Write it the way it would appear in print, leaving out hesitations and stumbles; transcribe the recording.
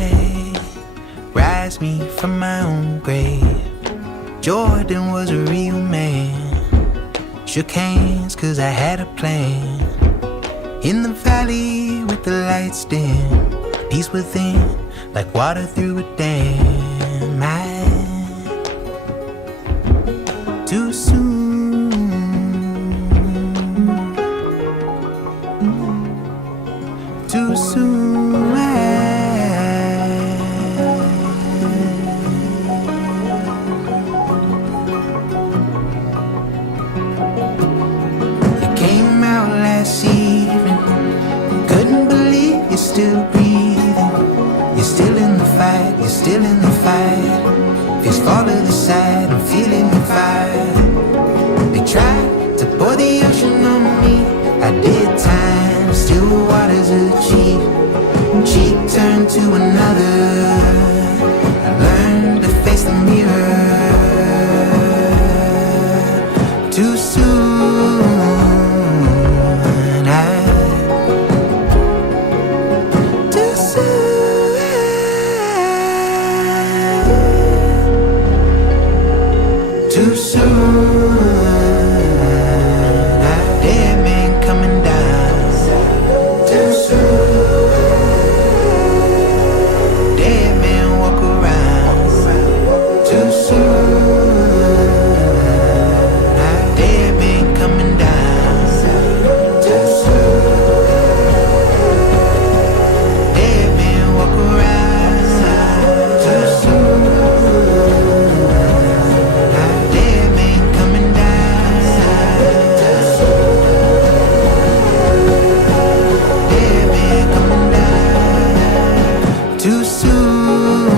might rise me from my own grave. Jordan was a real man. Shook hands cause I had a plan. In the valley with the lights dim, peace within like water through a dam. Too soon, too soon. You came out last evening, couldn't believe you're still breathing. You're still in the fight, you're still in the fight. Feels fall to the side, I'm feeling your fire. They tried to pour the ocean on me, I did time, still waters are cheap. Cheek turned to another, I learned to face the mirror. Too soon, too soon. Too soon, dead man coming down. Too soon, dead man walk around. Too soon, dead man coming down. Too soon, dead man walk around. Too soon. Too soon.